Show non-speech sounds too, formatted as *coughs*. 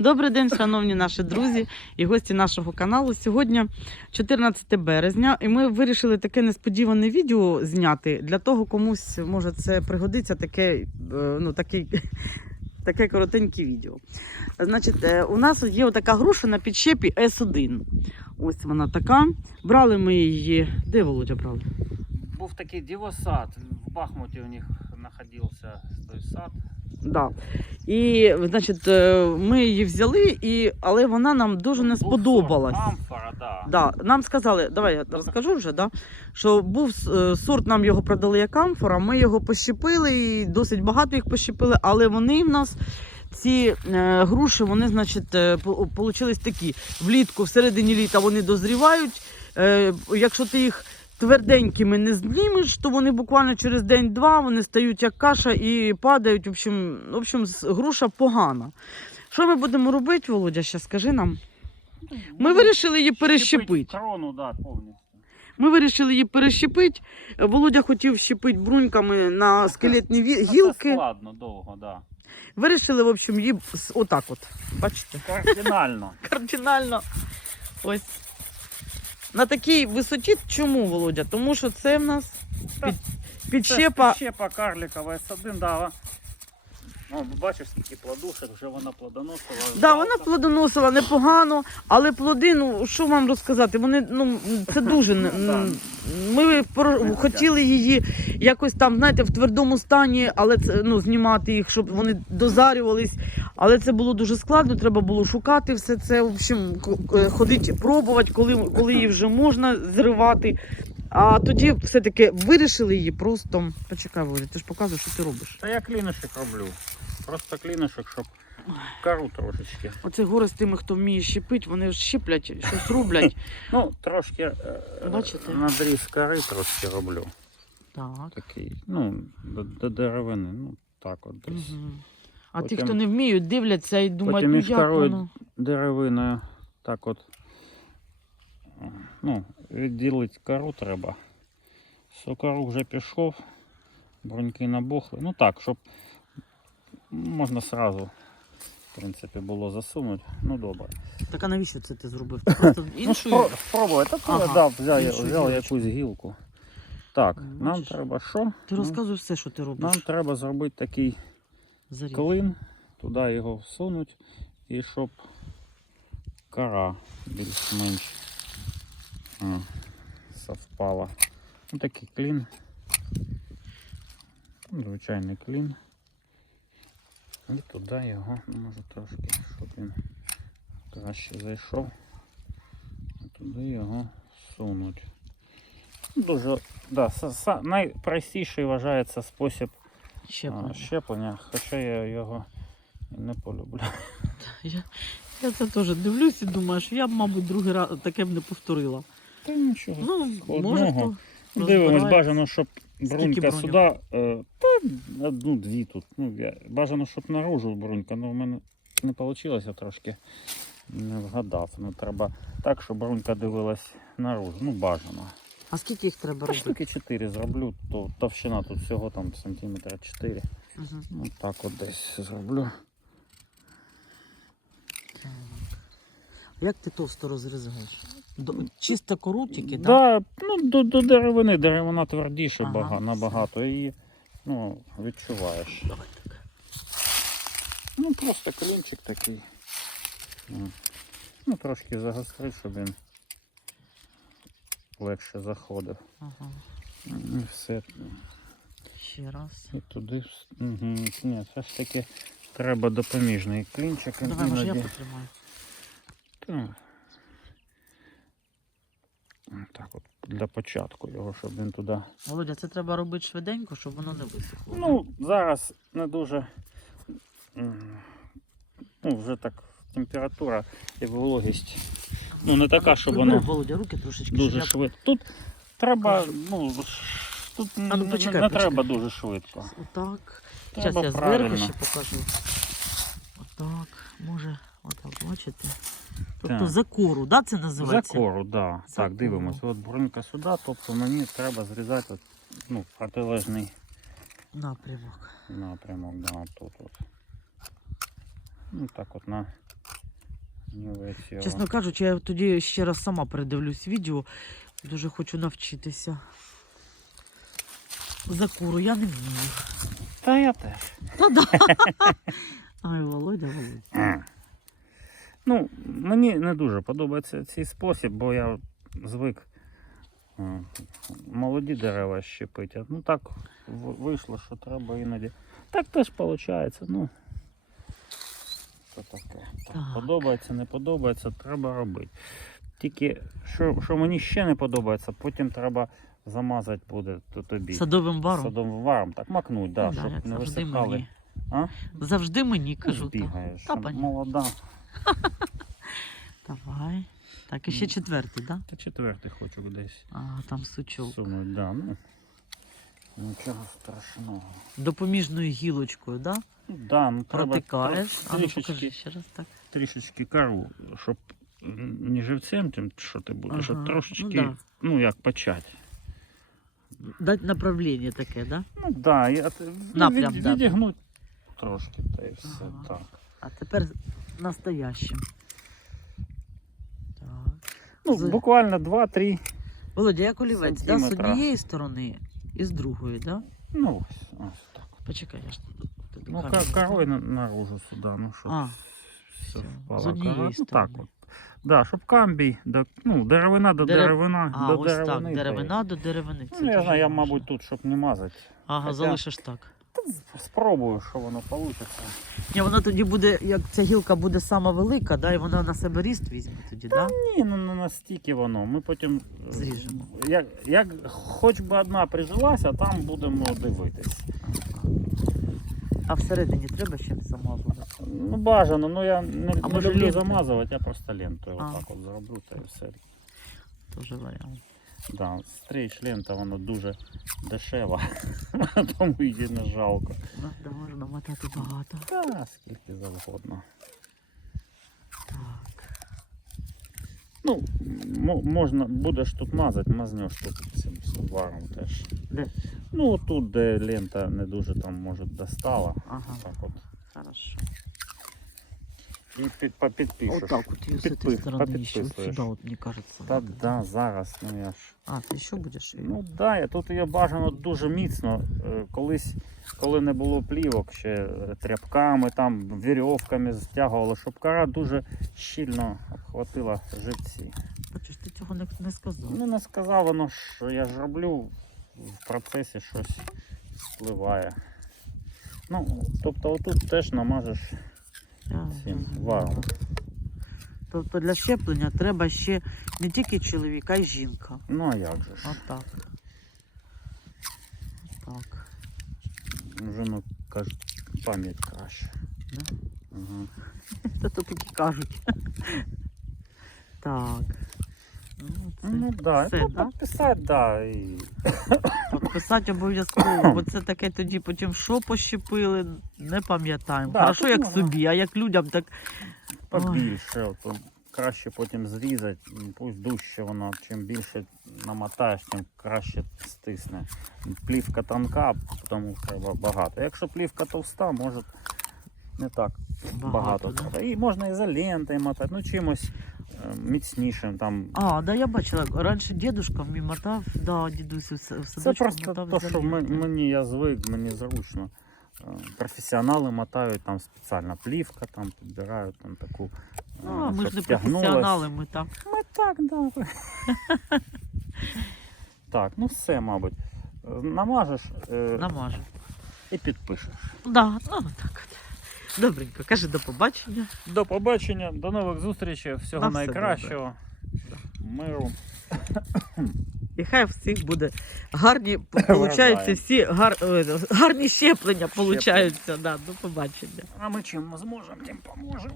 Добрий день, шановні наші друзі і гості нашого каналу. Сьогодні 14 березня, і ми вирішили таке несподіване відео зняти для того, комусь може це пригодиться таке, е, ну, такий, *laughs* таке коротеньке відео. Значить, е, у нас є отака груша на підщепі С1. Ось вона така. Брали ми її. Де Володя брали? Був такий дівосад. В Бахмуті у них знаходився той сад. Да. І, значить, е, ми її взяли, і, але вона нам дуже не сподобалась. Амфора, да. Да, нам сказали, давай я розкажу вже, да, що був е, сорт, нам його продали як амфора, ми його пощепили, і досить багато їх пощепили, але вони в нас. Ці е, груші, вони, значить, е, получились такі. Влітку, всередині літа вони дозрівають. Е, якщо ти їх тверденькими не знімеш, то вони буквально через день-два вони стають як каша і падають. В общем, в общем, груша погана. Що ми будемо робити, Володя? Ще скажи нам. Ми вирішили її перещепити. Крону, да, повністю. Ми вирішили її перещепити. Володя хотів щепити бруньками на скелетні Ну, Це гілки. складно, довго, да. Вирішили, в общем, її отак от. Бачите? Кардинально. *laughs* Кардинально. Ось. На такій висоті. Чому, Володя? Тому що це в нас під, підщепа. Щепа карлікова С1, да. Ну, бачиш, скільки плодушок, вже вона плодоносила. Да, вона плодоносила непогано, але плоди, ну що вам розказати, вони ну це дуже Ну, ми пор- хотіли її якось там, знаєте, в твердому стані, але це ну знімати їх, щоб вони дозарювались. Але це було дуже складно. Треба було шукати все це. В общем, ходити, пробувати, коли, коли її вже можна зривати. А тоді все-таки вирішили її просто. Почекай, Володя, ти ж показуєш, що ти робиш. Та я клінишок роблю. Просто клінишок, щоб кару трошечки. Оце горе з тими, хто вміє щепить, вони ж щеплять, щось роблять. *laughs* Ну, трошки е, Бачите? надріз кари трошки роблю. Так. Такий, ну, до, до деревини, ну, так от десь. Угу. А ті, хто не вміють, дивляться і думають, потім ну між як корою воно. Деревиною так от. Ну, відділити кору треба. Сокору вже пішов, бруньки набухли. Ну так, щоб можна сразу, в принципі, було засунути. Ну добре. Так а навіщо це ти зробив? Ти просто Ну, іншу. спробуй. Так Ага, я іншу взяв гілочку. якусь гілку. Так, Ну, нам бачиш. треба що? Ти Ну, розказуй все, що ти робиш. Нам треба зробити такий Заріж. клин, туди його всунуть і щоб кора більш-менш а, совпала. Ну, такий клін. Ну, Звичайний клін. І туди його, може трошки, щоб він краще зайшов. Туди його сунуть. Дуже, да, найпростіший вважається спосіб Щеплення. а, щеплення, хоча я його не полюблю. Я, я це теж дивлюсь і думаю, що я б, мабуть, другий раз таке б не повторила. Та нічого. Ну, може, Дивимось, бажано, щоб брунька сюди. Одну-дві тут. Ну, я, бажано, щоб наружу брунька, але в мене не вийшло трошки. Не вгадав. Ну, треба так, щоб брунька дивилась наружу. Ну, бажано. А скільки їх треба робити? штуки 4 зроблю, то товщина тут всього там сантиметра 4. Угу. Ну, так от десь зроблю. Як ти товсто розрізаєш? До, чисто кору тільки, так? Да, ну, до, до деревини, деревина твердіше Ага, набагато. І ну, відчуваєш. Давай так. Ну, просто клінчик такий. Ну, Ну, трошки загострить, щоб він легше заходив. Ага. І все. Ще раз. І туди. Угу. Ні, все ж таки треба допоміжний клінчик. Давай, може, я потримаю. Так. Так от, для початку його, щоб він туди. Володя, це треба робити швиденько, щоб воно не висохло. Ну, зараз не дуже. Ну, вже так температура і вологість. Ну, не така, щоб воно Володя, руки трошечки. дуже щоб я- швидко. Тут треба, ну, тут ну, не, не- почекай, не почекай. треба дуже швидко. Отак. Зараз Треба я зверху правильно. ще покажу. Отак, може, отак, бачите? Тобто Так. за кору, да, це називається? кору, да. Так, кору. дивимось. От брунька сюди, тобто мені треба зрізати от, ну, протилежний Напрямок. напрямок, да, тут от. Ну так от на Чесно кажучи, я тоді ще раз сама передивлюсь відео. Дуже хочу навчитися. За куру я не вмію. Та я теж. Та да. *laughs* Ай, Володя, Володя. Ну, мені не дуже подобається цей спосіб, бо я звик е, молоді дерева щепити. Ну так вийшло, що треба іноді. Так теж виходить. Ну, це таке. Так. Подобається, не подобається, треба робити. Тільки що, що мені ще не подобається, потім треба замазати буде то тобі. Садовим баром. Садовим варом, так макнуть, да, Ну щоб як не завжди висихали. мені. А? Завжди мені кажу. так. Бігаєш. Та, молода. Давай. Так, і ще четвертий, так? Да? Та четвертий хочу десь А, там сучок. сунуть, да, ну. Нічого страшного. Допоміжною гілочкою, да? Ну, да, ну треба Протикаєш. тро- А ну покажи ще раз так. трішечки кару, щоб не живцем тим, що ти будеш, Ага, а трошечки, ну ну, як почати. Дать направлення таке, да? Ну да, я, ну, Напрям від, дати. відігнуть трошки, та і все Ага. так. А тепер настоящим. Так. Ну, З- буквально 2-3, Володя, як олівець, да? з Сантиметра. однієї сторони і з другої, да? ну ось, ось так. Почекай, я ж тут. тут Ну, ка- корой на, наружу сюди, ну, щоб А, все впало. з однієї кора. Ну, так сторони. от. Да, щоб камбій, до, ну, деревина до Дерев- деревина, А, до ось деревини. так, деревина до деревини. Це Ну, я дуже знаю, я, мабуть, тут, щоб не мазати. Ага, хоча- залишиш так. Спробую, що воно вийде. Ні, вона тоді буде, як ця гілка буде сама велика, да, і вона на себе ріст візьме тоді, да? Ні, ну не настільки воно. Ми потім е, Зріжемо. Як, як хоч би одна прижилася, там будемо дивитись. А всередині треба ще замазувати. Ну, бажано, ну я не, А не люблю лентою? замазувати, я просто лентою отак от зроблю та і все. Теж варіант. Да, стрейч лента, воно дуже дешева, *laughs* тому її не жалко. Да, можна мотати багато. Та скільки завгодно. Так. Ну, можна, будеш тут мазати, мазнеш тут цим варом теж. Де? Ну, тут, де лента не дуже там, може, достала. Ага, Так от. хорошо. І під, по- підпишеш. Вот так вот ее с этой Підпис- стороны еще. Вот попідписуєш. сюда вот, мне кажется. Та надо. да, зараз, ну я ж. А, ты еще будешь ее? Ну да, я тут її бажано дуже міцно. Е, Колись, коли не було плівок, ще е, тряпками, там, вірьовками стягували, щоб кора дуже щільно обхватила живці. Бачиш, ти цього не, не сказав. Ну не сказав воно, що я ж роблю в процесі щось впливає. Ну, тобто отут теж намажеш. я Вау. Тобто для щеплення треба ще не тільки чоловік, а й жінка. Ну а як же ж? Отак. Так. Вже ну кажуть, пам'ять краще. Да? Угу. Та то такі кажуть. Так. Ну, Ну да, все, ну, да? підписати, да. І... *coughs* Підписати обов'язково, бо це таке тоді потім що пощепили, не пам'ятаємо. Да, Хорошо, тут як можна. собі, а як людям, так побільше. От, краще потім зрізати, пусть дужче воно, чим більше намотаєш, тим краще стисне. Плівка тонка, тому треба багато. Якщо плівка товста, може не так багато, багато. треба. І можна ізолентою мотати, ну чимось міцнішим. Там. А, да, я бачила, раніше дідушка мотав, да, дідусь в Це просто мотав те, що ми- мені я звик, мені зручно. Е, Професіонали мотають, там спеціальна плівка, там підбирають там таку. е, а ми ж не професіонали, ми так. Ми так, да. так, ну все, мабуть. Е, Намажеш е, Намажу. і підпишеш. Да, ну так от. Добренько, кажи до побачення. До побачення, до нових зустрічей, всього На все найкращого. Миру. І хай всіх буде гарні, *laughs* получаються всі гар, е, гарні щеплення, получаються. Да, до побачення. А ми чим зможемо, тим поможемо.